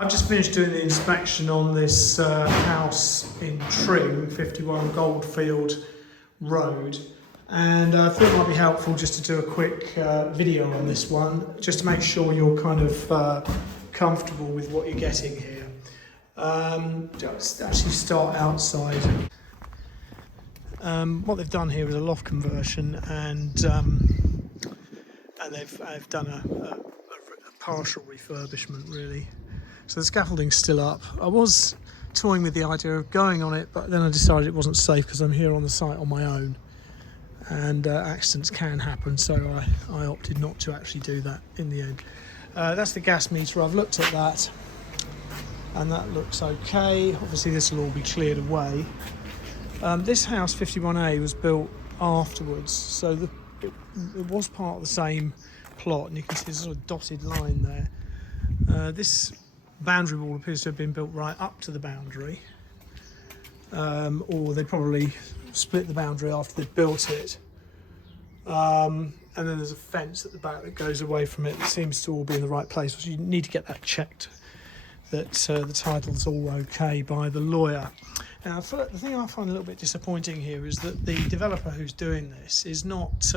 I've just finished doing the inspection on this house in Tring, 51 Goldfield Road, and I thought it might be helpful just to do a quick video on this one, just to make sure you're kind of comfortable with what you're getting here. Just actually start outside. What they've done here is a loft conversion, and they've done a partial refurbishment, really. So the scaffolding's still up. I was toying with the idea of going on it, but then I decided it wasn't safe because I'm here on the site on my own, and accidents can happen, so I opted not to actually do that in the end. That's the gas meter. I've looked at that, and that looks okay. Obviously this will all be cleared away. This house, 51A, was built afterwards, so it was part of the same plot, and you can see there's a sort of dotted line there. This boundary wall appears to have been built right up to the boundary, or they probably split the boundary after they built it. And then there's a fence at the back that goes away from it. It seems to all be in the right place, so you need to get that checked, that the title's all okay by the lawyer. Now, the thing I find a little bit disappointing here is that the developer who's doing this is not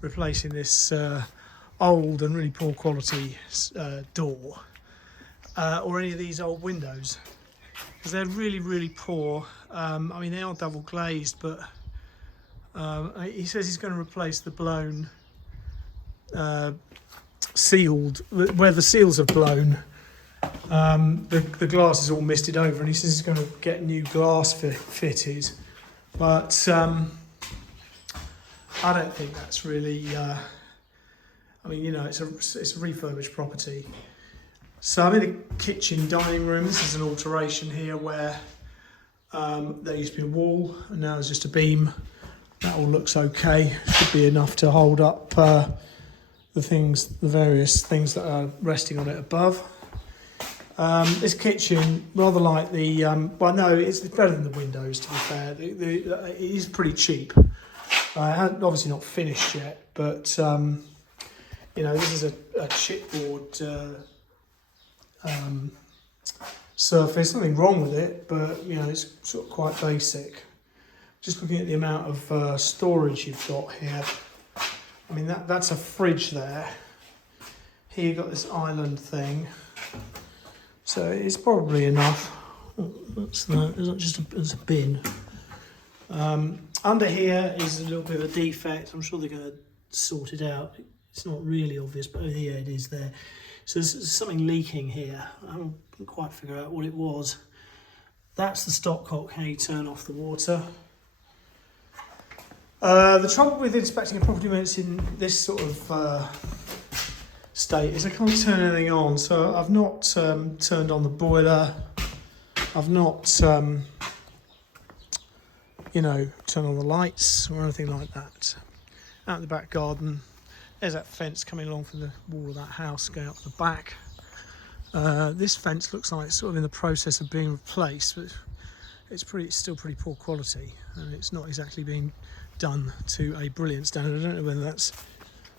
replacing this old and really poor quality door or any of these old windows, because they're really, really poor. I mean, they are double glazed, but he says he's going to replace the blown sealed, where the seals have blown. The glass is all misted over, and he says he's going to get new glass fitted, but I don't think that's really I mean, you know, it's a refurbished property. So I'm in the kitchen dining room. This is an alteration here where there used to be a wall and now there's just a beam. That all looks okay. Should be enough to hold up the various things that are resting on it above. This kitchen, rather like the, well, no, it's better than the windows, to be fair. It is pretty cheap. Obviously not finished yet, but you know, this is a chipboard surface. Nothing wrong with it, but you know, it's sort of quite basic. Just looking at the amount of storage you've got here. I mean, that's a fridge there. Here you've got this island thing. So it's probably enough. That's that. It's not just a bin. Under here is a little bit of a defect. I'm sure they're going to sort it out. It's not really obvious, but here it is there. So there's something leaking here. I couldn't quite figure out what it was. That's the stopcock, how you turn off the water. The trouble with inspecting a property when it's in this sort of state is I can't turn anything on. So I've not turned on the boiler. I've not, you know, turned on the lights or anything like that. Out in the back garden, there's that fence coming along from the wall of that house going up the back. This fence looks like it's sort of in the process of being replaced, but it's still pretty poor quality, and it's not exactly being done to a brilliant standard. I don't know whether that's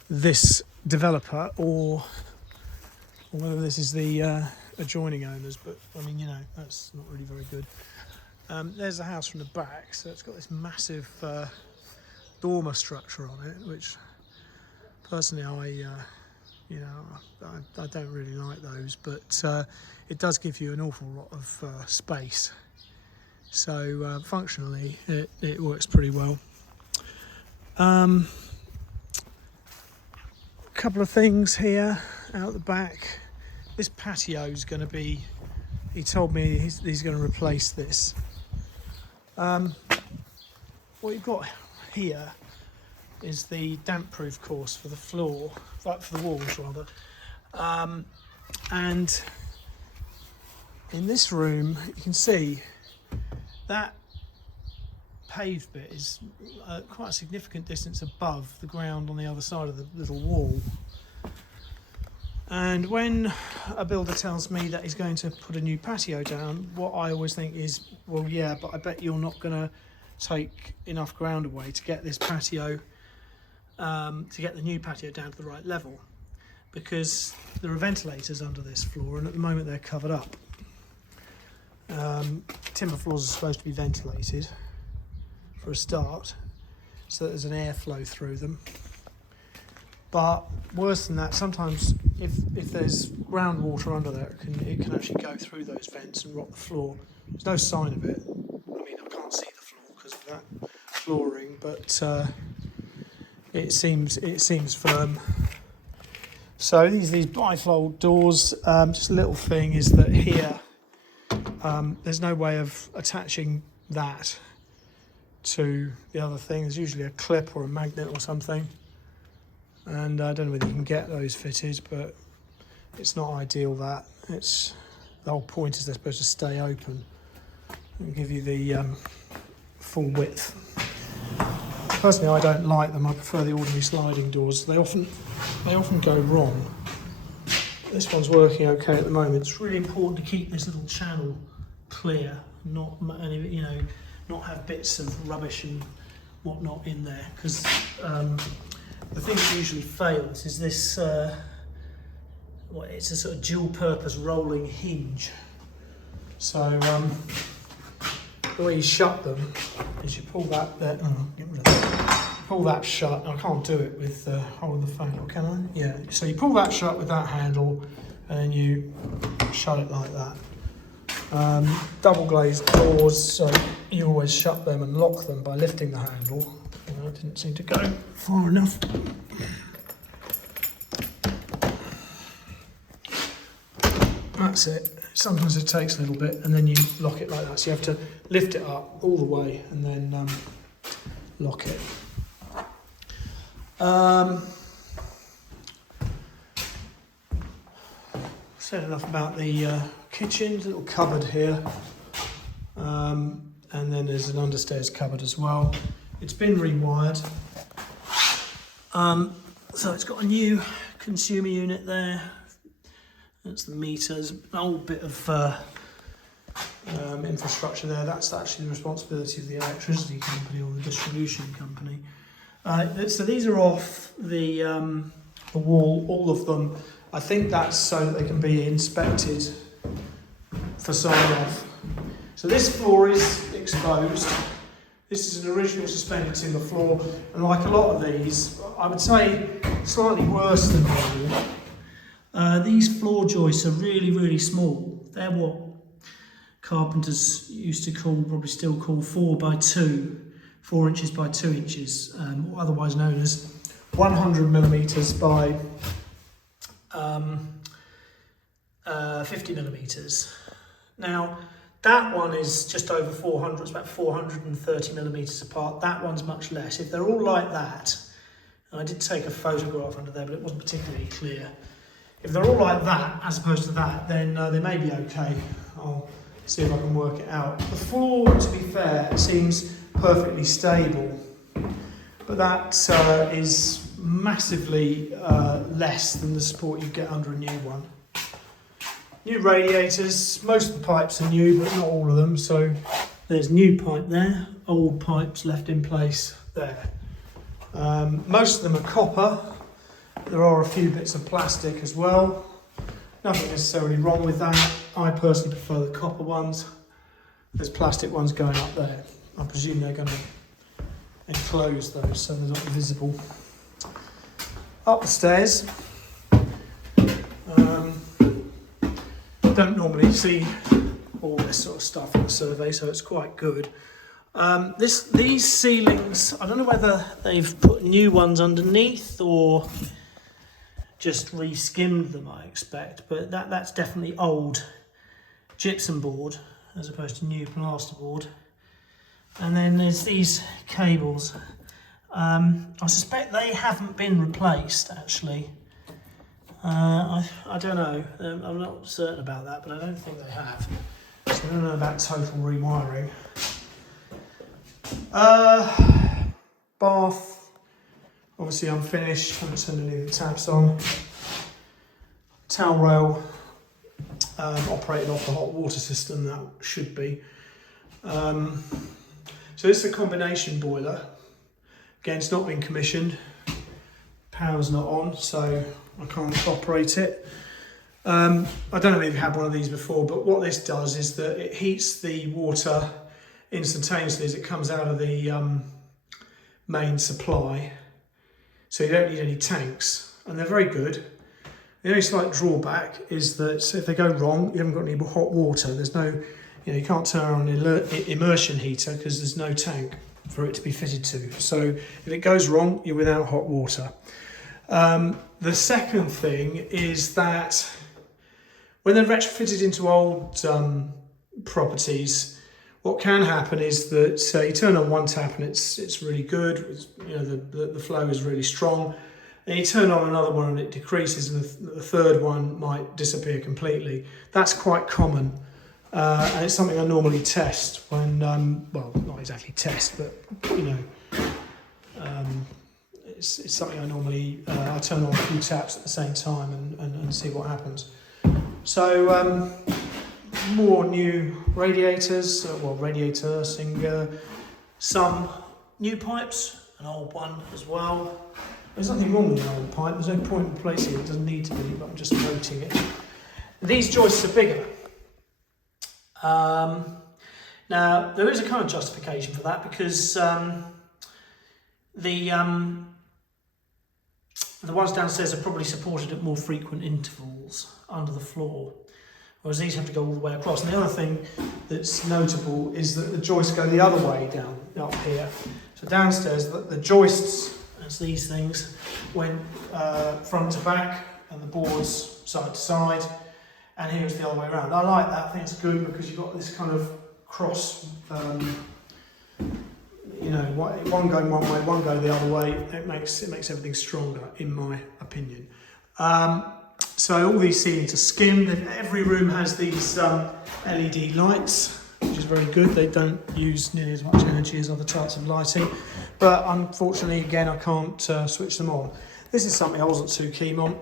this developer or whether this is the adjoining owners, but I mean, you know, that's not really very good. There's the house from the back, so it's got this massive dormer structure on it, which personally you know, I don't really like those, but it does give you an awful lot of space. So functionally it works pretty well. A couple of things here out the back. This patio is going to be, he told me he's going to replace this. What you've got here is the damp proof course for the floor, like for the walls rather. And in this room you can see that paved bit is quite a significant distance above the ground on the other side of the little wall. And when a builder tells me that he's going to put a new patio down, what I always think is, well, yeah, but I bet you're not going to take enough ground away to get this patio, to get the new patio down to the right level. because there are ventilators under this floor, and at the moment they're covered up. Timber floors are supposed to be ventilated for a start, so that there's an airflow through them. But worse than that, sometimes if there's groundwater under there, it can actually go through those vents and rot the floor. There's no sign of it. I mean, I can't see the floor because of that flooring, but it seems firm. So these bifold doors. Just a little thing is that here there's no way of attaching that to the other thing. There's usually a clip or a magnet or something. And I don't know whether you can get those fitted, but it's not ideal. The whole point is they're supposed to stay open and give you the full width. Personally, I don't like them. I prefer the ordinary sliding doors. They often go wrong. This one's working okay at the moment. It's really important to keep this little channel clear, not have bits of rubbish and whatnot in there, because the thing that usually fails is this, it's a sort of dual purpose rolling hinge. So the way you shut them is you pull that there, get rid of that. Pull that shut. I can't do it with the whole of the phone, can I? Yeah, so you pull that shut with that handle and then you shut it like that. Double glazed doors, so you always shut them and lock them by lifting the handle. It didn't seem to go far enough. That's it. Sometimes it takes a little bit and then you lock it like that. So you have to lift it up all the way and then lock it. Said enough about the kitchen. There's a little cupboard here. And then there's an understairs cupboard as well. It's been rewired, so it's got a new consumer unit there. That's the meters, an old bit of infrastructure there. That's actually the responsibility of the electricity company or the distribution company. So these are off the wall, all of them. I think that's so that they can be inspected for sign-off. So this floor is exposed. This is an original suspended timber floor, and like a lot of these, I would say slightly worse than normal. These floor joists are really, really small. They're what carpenters used to call, probably still call 4 inches by 2 inches, or otherwise known as 100 millimeters by 50 millimeters. Now, that one is just over 400, it's about 430 millimetres apart. That one's much less. If they're all like that, and I did take a photograph under there, but it wasn't particularly clear. If they're all like that, as opposed to that, then they may be okay. I'll see if I can work it out. The floor, to be fair, seems perfectly stable, but that is massively less than the support you get under a new one. New radiators, most of the pipes are new, but not all of them. So there's new pipe there, old pipes left in place there. Most of them are copper. There are a few bits of plastic as well. Nothing necessarily wrong with that. I personally prefer the copper ones. There's plastic ones going up there. I presume they're going to enclose those so they're not visible. Up the stairs. Don't normally see all this sort of stuff in the survey, so it's quite good. These ceilings, I don't know whether they've put new ones underneath or just re-skimmed them, I expect, but that's definitely old gypsum board as opposed to new plasterboard. And then there's these cables. I suspect they haven't been replaced, actually. I don't know, I'm not certain about that, but I don't think they have. So I don't know about total rewiring. Bath, obviously unfinished, haven't turned any of the taps on. Towel rail, operated off the hot water system, that should be. So this is a combination boiler. Again, it's not been commissioned, power's not on, so I can't operate it. I don't know if you've had one of these before, but what this does is that it heats the water instantaneously as it comes out of the main supply. So you don't need any tanks, and they're very good. The only slight drawback is that if they go wrong, you haven't got any hot water. There's no, you can't turn on an immersion heater because there's no tank for it to be fitted to. So if it goes wrong, you're without hot water. The second thing is that when they're retrofitted into old properties, what can happen is that you turn on one tap and it's really good. The flow is really strong. And you turn on another one and it decreases, and the third one might disappear completely. That's quite common, and it's something I normally test when, well, not exactly test, but it's something I normally I turn on a few taps at the same time and see what happens. So more new radiators, radiator, Singer, some new pipes, an old one as well. There's nothing wrong with an old pipe, there's no point in replacing it, it doesn't need to be, but I'm just noting it. These joists are bigger. Now, there is a kind of justification for that because the ones downstairs are probably supported at more frequent intervals under the floor, whereas these have to go all the way across. And the other thing that's notable is that the joists go the other way down up here. So downstairs, the joists, that's these things, went front to back and the boards side to side, and here's the other way around. I like that, I think it's good because you've got this kind of cross, one going one way, one going the other way. It makes everything stronger, in my opinion. So all these ceilings are skimmed. Every room has these LED lights, which is very good. They don't use nearly as much energy as other types of lighting, but unfortunately, again, I can't switch them on. This is something I wasn't too keen on.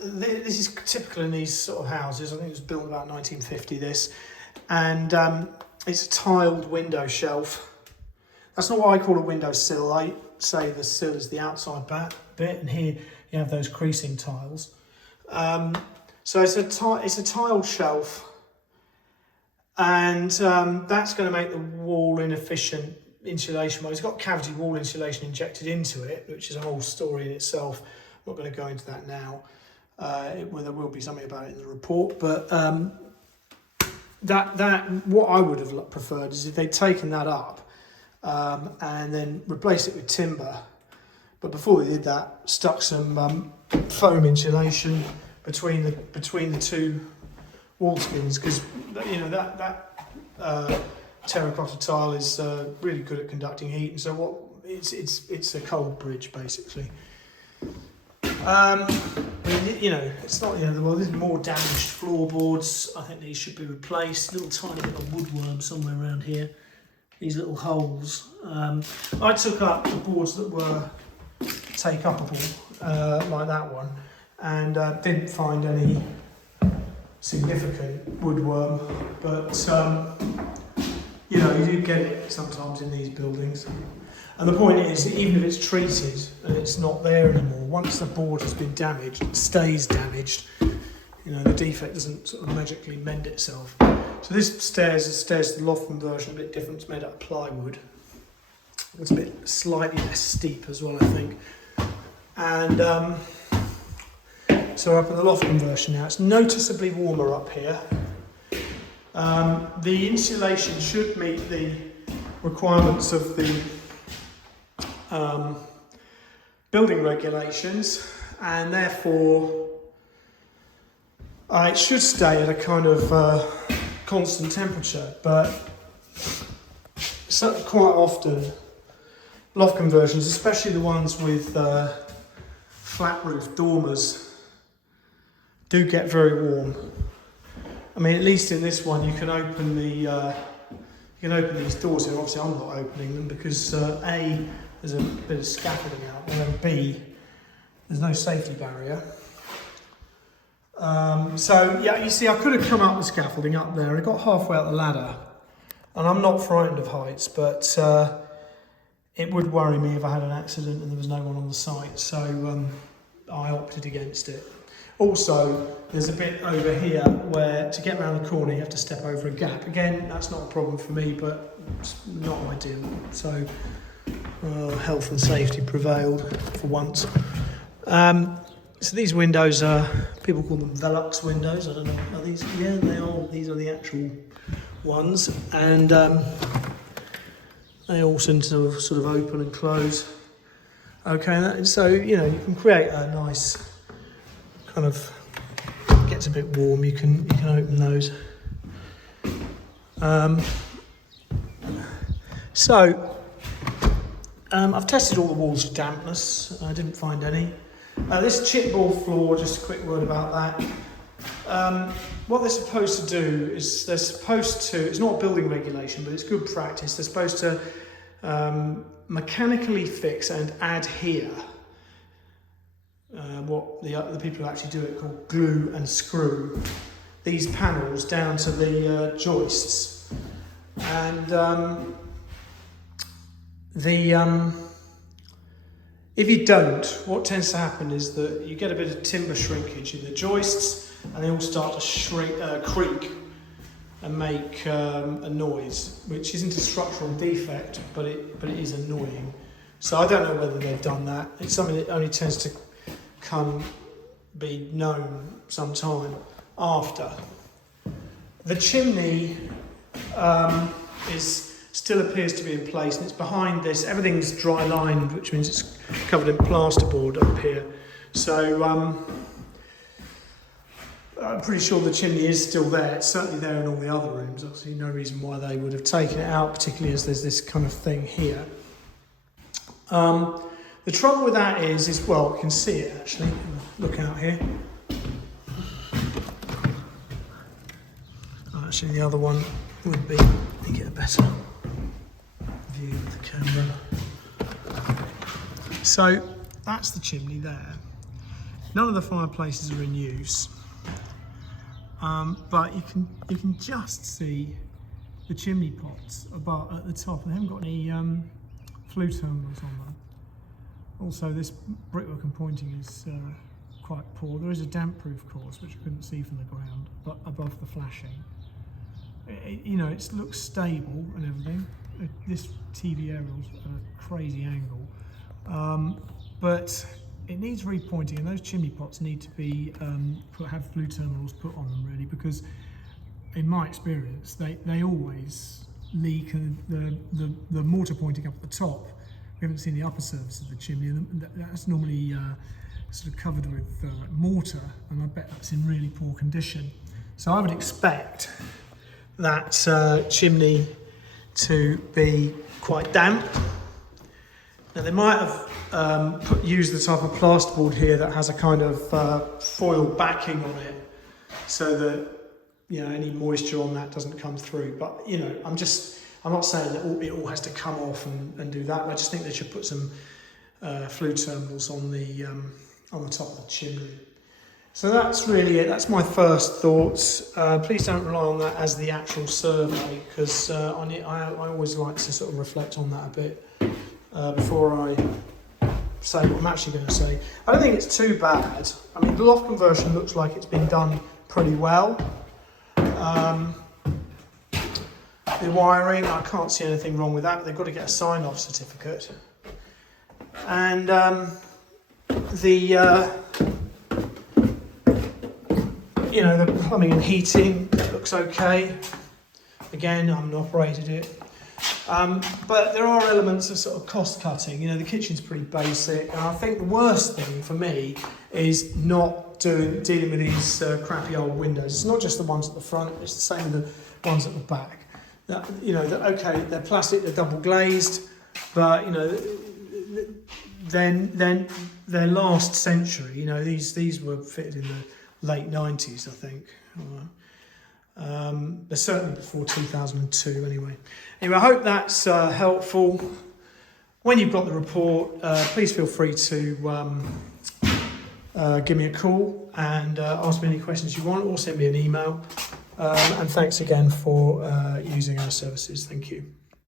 This is typical in these sort of houses. I think it was built about 1950, this, and it's a tiled window shelf. That's not what I call a window sill. I say the sill is the outside bit, and here you have those creasing tiles. So it's a tiled shelf, and that's going to make the wall inefficient insulation. Well, it's got cavity wall insulation injected into it, which is a whole story in itself. I'm not going to go into that now. There will be something about it in the report, but what I would have preferred is if they'd taken that up and then replaced it with timber. But before they did that, stuck some foam insulation between the two wall skins, because that terracotta tile is really good at conducting heat, and so it's a cold bridge basically. It's not the end of the world. There's more damaged floorboards. I think these should be replaced. Little tiny bit of woodworm somewhere around here. These little holes. I took up the boards that were take-upable, like that one, and didn't find any significant woodworm, but you do get it sometimes in these buildings. And the point is, even if it's treated and it's not there anymore, once the board has been damaged, it stays damaged. The defect doesn't sort of magically mend itself. So this stairs to the loft version, a bit different. It's made out of plywood. It's a bit slightly less steep as well, I think. And so up in the loft version now, it's noticeably warmer up here. The insulation should meet the requirements of the building regulations, and therefore it should stay at a kind of constant temperature, but quite often loft conversions, especially the ones with flat roof dormers, do get very warm. I mean, at least in this one, you can open these doors here. Obviously, I'm not opening them because A, there's a bit of scaffolding out there, and B, there's no safety barrier. So yeah, you see, I could have come up the scaffolding up there, and I got halfway up the ladder, and I'm not frightened of heights, but it would worry me if I had an accident and there was no one on the site. So I opted against it. Also, there's a bit over here where to get around the corner you have to step over a gap. Again, that's not a problem for me, but it's not ideal. So health and safety prevailed for once. So these windows are, people call them Velux windows. I don't know, are these? Yeah, they are. These are the actual ones. And they all seem to sort of open and close. Okay, so, you know, you can create a nice kind of, gets a bit warm, you can open those. I've tested all the walls for dampness. I didn't find any. This chipboard floor, just a quick word about that. What they're supposed to do is they're supposed to, it's not building regulation, but it's good practice. They're supposed to mechanically fix and adhere what the people who actually do it call glue and screw these panels down to the joists. And if you don't, what tends to happen is that you get a bit of timber shrinkage in the joists, and they all start to creak and make a noise, which isn't a structural defect, but it is annoying. So I don't know whether they've done that. It's something that only tends to be known sometime after. The chimney still appears to be in place, and it's behind this. Everything's dry lined, which means it's covered in plasterboard up here. So I'm pretty sure the chimney is still there. It's certainly there in all the other rooms. I see no reason why they would have taken it out, particularly as there's this kind of thing here. The trouble with that is well, you can see it actually. Look out here. Actually, the other one would be, let me get a better view of the camera. So that's the chimney there. None of the fireplaces are in use, but you can just see the chimney pots above at the top, and they haven't got any flue terminals on them. Also, this brickwork and pointing is quite poor. There is a damp-proof course, which you couldn't see from the ground, but above the flashing. It looks stable and everything. This TV aerial's at a crazy angle, but it needs repointing, and those chimney pots need to be have flue terminals put on them, really, because in my experience they always leak, and the mortar pointing up at the top, we haven't seen the upper surface of the chimney, and that's normally sort of covered with mortar, and I bet that's in really poor condition. So I would expect that chimney to be quite damp. Now they might have used the type of plasterboard here that has a kind of foil backing on it, so that any moisture on that doesn't come through. But I'm not saying that it all has to come off and do that. I just think they should put some flue terminals on the top of the chimney. So that's really it. That's my first thoughts. Please don't rely on that as the actual survey, because I always like to sort of reflect on that a bit before I say what I'm actually going to say. I don't think it's too bad. I mean, the loft conversion looks like it's been done pretty well. The wiring, I can't see anything wrong with that, but they've got to get a sign-off certificate. And the plumbing and heating looks okay. Again, I haven't operated it. But there are elements of sort of cost cutting. The kitchen's pretty basic, and I think the worst thing for me is not dealing with these crappy old windows. It's not just the ones at the front, it's the same with the ones at the back. Okay, they're plastic, they're double glazed, but then they're last century. These were fitted in the late 90s, I think. They're certainly before 2002 anyway. Anyway, I hope that's helpful. When you've got the report, please feel free to give me a call and ask me any questions you want, or send me an email. And thanks again for using our services. Thank you.